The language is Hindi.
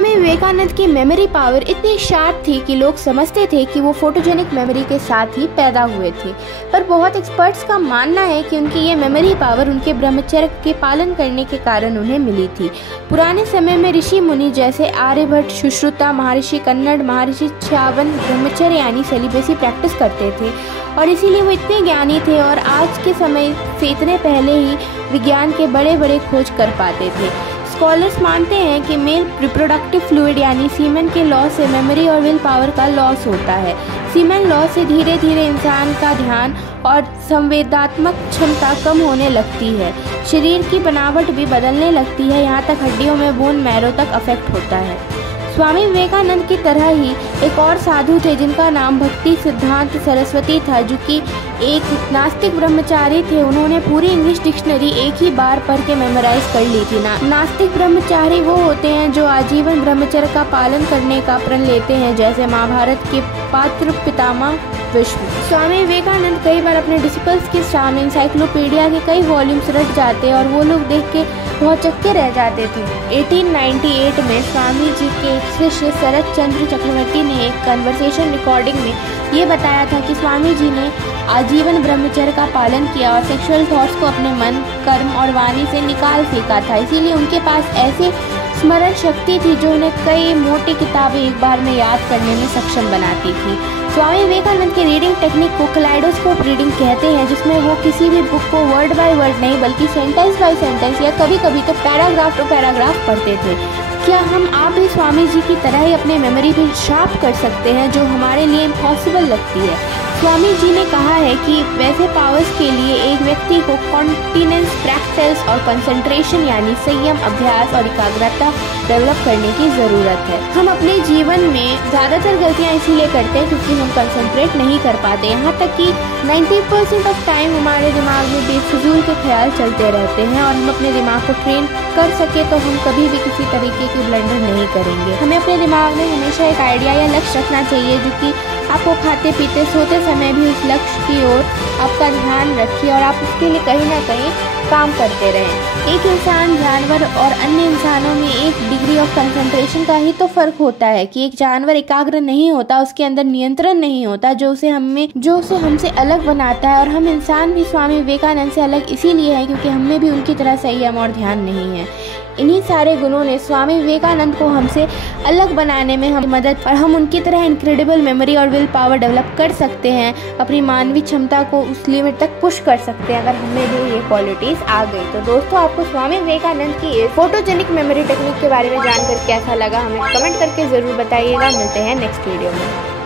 स्वामी विवेकानंद की मेमोरी पावर इतनी शार्प थी कि लोग समझते थे कि वो फोटोजेनिक मेमोरी के साथ ही पैदा हुए थे, पर बहुत एक्सपर्ट्स का मानना है कि उनकी ये मेमोरी पावर उनके ब्रह्मचर्य के पालन करने के कारण उन्हें मिली थी। पुराने समय में ऋषि मुनि जैसे आर्यभट्ट, सुश्रुता, महर्षि कन्नड़, महर्षि च्यवन ब्रह्मचर्य यानी सेलिबेसी प्रैक्टिस करते थे और इसीलिए वो इतने ज्ञानी थे और आज के समय से इतने पहले ही विज्ञान के बड़े बड़े खोज कर पाते थे। स्कॉलर्स मानते हैं कि मेल रिप्रोडक्टिव फ्लूइड यानी सीमेन के लॉस से मेमोरी और विल पावर का लॉस होता है। सीमेन लॉस से धीरे धीरे इंसान का ध्यान और संवेदनात्मक क्षमता कम होने लगती है, शरीर की बनावट भी बदलने लगती है, यहाँ तक हड्डियों में बोन मैरो तक अफेक्ट होता है। स्वामी विवेकानंद की तरह ही एक और साधु थे जिनका नाम भक्ति सिद्धांत सरस्वती था, जो कि एक नास्तिक ब्रह्मचारी थे। उन्होंने पूरी इंग्लिश डिक्शनरी एक ही बार पढ़ के मेमोराइज कर ली थी। नास्तिक ब्रह्मचारी वो होते हैं जो आजीवन ब्रह्मचर्य का पालन करने का प्रण लेते हैं, जैसे महाभारत के पात्र पितामह विष्णु। स्वामी विवेकानंद कई बार अपने डिसिपल्स के सामने इंसाइक्लोपीडिया के कई वॉल्यूम्स रख जाते और वो लोग देख के बहुत चक्के रह जाते थे। 1898 में स्वामी जी के शिष्य शरद चंद्र चक्रवर्ती ने एक कन्वर्सेशन रिकॉर्डिंग में ये बताया था कि स्वामी जी ने आजीवन ब्रह्मचर्य का पालन किया और सेक्सुअल थॉट्स को अपने मन, कर्म और वाणी से निकाल फेंका था। इसीलिए उनके पास ऐसी स्मरण शक्ति थी जो उन्हें कई मोटी किताबें एक बार में याद करने में सक्षम बनाती थी। स्वामी विवेकानंद की रीडिंग टेक्निक को कलाइडोस्कोप रीडिंग कहते हैं, जिसमें वो किसी भी बुक को वर्ड बाय वर्ड नहीं बल्कि सेंटेंस बाय सेंटेंस या कभी कभी तो पैराग्राफ टू पैराग्राफ पढ़ते थे। क्या आप भी स्वामी जी की तरह ही अपने मेमोरी भी शार्प कर सकते हैं, जो हमारे लिए इम्पॉसिबल लगती है? स्वामी जी ने कहा है कि वैसे पावर्स के लिए एक व्यक्ति को कॉन्टिनेंस प्रैक्टिस और कंसंट्रेशन यानी संयम, अभ्यास और एकाग्रता डेवलप करने की ज़रूरत है। हम अपने जीवन में ज़्यादातर गलतियाँ इसीलिए करते हैं क्योंकि हम कंसंट्रेट नहीं कर पाते। यहाँ तक कि 90% ऑफ टाइम हमारे दिमाग में बेफिजूल के ख्याल चलते रहते हैं और हम अपने दिमाग को ट्रेन कर सके तो हम कभी भी किसी तरीके की ब्लंडर नहीं करेंगे। हमें अपने दिमाग में हमेशा एक आइडिया या लक्ष्य रखना चाहिए, जो कि आपको खाते पीते सोते समय भी उस लक्ष्य की ओर आपका ध्यान रखिए और आप उसके लिए कहीं ना कहीं काम करते रहें। एक इंसान, जानवर और अन्य इंसानों में एक डिग्री ऑफ कंसंट्रेशन का ही तो फर्क होता है कि एक जानवर एकाग्र नहीं होता, उसके अंदर नियंत्रण नहीं होता, जो उसे हमसे अलग बनाता है। और हम इंसान भी स्वामी विवेकानंद से अलग इसीलिए है क्योंकि हमें भी उनकी तरह संयम और ध्यान नहीं है। इन्हीं सारे गुणों ने स्वामी विवेकानंद को हमसे अलग बनाने में हमारी मदद और हम उनकी तरह इनक्रेडिबल मेमोरी और विल पावर डेवलप कर सकते हैं, अपनी मानवीय क्षमता को उस लिमिट तक पुश कर सकते हैं अगर हमें भी ये क्वालिटीज आ गई। तो दोस्तों, आपको स्वामी विवेकानंद की फोटोजेनिक मेमोरी टेक्निक के बारे में जानकर कैसा लगा हमें कमेंट करके जरूर बताइएगा। मिलते हैं नेक्स्ट वीडियो में।